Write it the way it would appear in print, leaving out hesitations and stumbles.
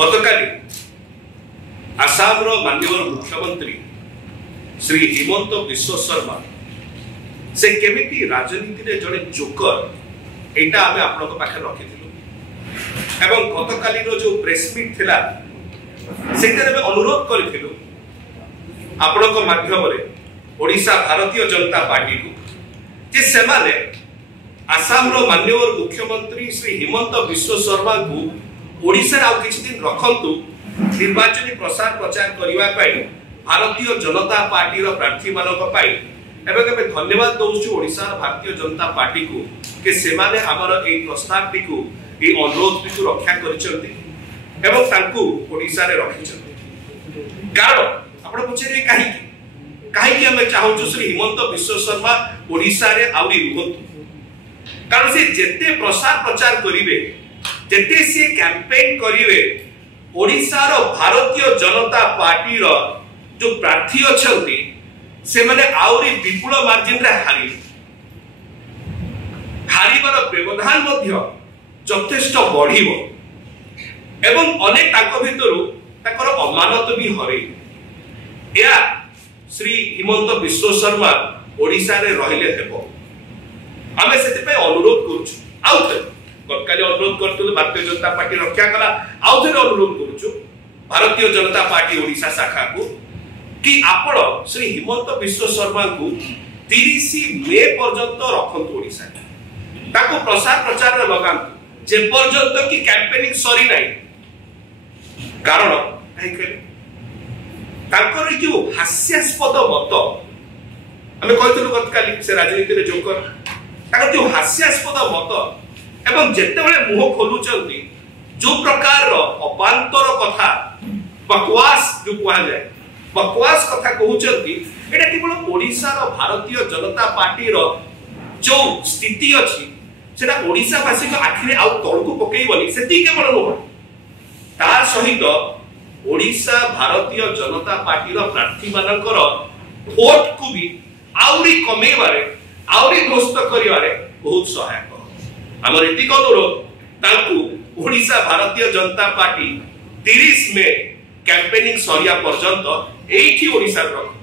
गतकाली आसाम माननीय मुख्यमंत्री श्री हिमंत विश्व शर्मा से केमिति राजनीति रे जड़े जोकर एटा आमे आपन पाखे रखिथिलु एवं गतकाली जो प्रेस मीट थिला सेतरे में अनुरोध करिथिलु आपन को माध्यम रे ओडिशा भारतीय जनता पार्टी को जे सेमाने आसाम माननीय मुख्यमंत्री श्री हिमंत विश्व शर्मा को ओडिशा आउ किछि दिन रखंतु निर्वाचन प्रसार प्रचार करने भारतीय जनता पार्टी प्रार्थी मानक एवं धन्यवाद दौचु ओडिशा भारतीय जनता पार्टी को कि सेमाने हमर ए प्रस्ताव टी को ए अनुरोध टी को रक्षा करिसेंती ओडिशा रे रखिसेंती कारण आपण पछरे काहे हमें चाहूछु श्री हिमंत विश्व शर्मा ओडिशा रे आउरी रुहंतु कारण से जेते प्रसार प्रचार करिवे जेते से कैंपेन करिवे ओडिशा रो भारतीय जनता पार्टी रो जो प्रार्थी अछंती से माने आउरी विपुल मार्जिन रे हारिबार व्यवधान मध्य यथेष्ट बढ़िबो एवं अनेक ताको भितरु ताकर अमानत भी हरे या श्री हिमंत विश्व शर्मा ओडिशा रे रहिले हेबो आमे सेते पे अनुरोध करूछु आउथे गतकाली अनुरोध करथुलु भारतीय जनता पार्टी रक्षा कला आउथे अनुरोध करूछु भारतीय जनता पार्टी ओडिशा शाखा को कि आपण श्री हिमंत विश्व शर्मा को 30 मे पर्यंत रखंतु ओडिशा ताको प्रसार प्रचार रे लगांतु जे पर्यंत कि कैंपेनिंग सरी नाही कारण काहे कहले ताकर जो हास्यास्पद मत हमें कहथुलु गतकाली से राजनीति रे जोकर ताकर जो हास्यास्पद मत एवं जेते बेले मुह खोलुचंती जो प्रकार अपांतर कथा बकवास जो कुआ जाए बकवास कथा कहउचंती एटा केवल ओडिशा रो भारतीय जनता पार्टी रो जो स्थिति अछि सेटा ओडिशा वासी को आखिरे आउ तळकु पकेइबनी सेति केवल नो तार सहित ओडिशा भारतीय जनता पार्टी रो प्रार्थी मानकर वोट को भी आउरी कमेबारे आउरी दोस्त करिवारे बहुत सहायक हमर एतिक अनुरोध तांकु ओडिशा भारतीय जनता पार्टी 30 में कैंपेनिंग सरिया पर्यंत एठी ओडिशा रख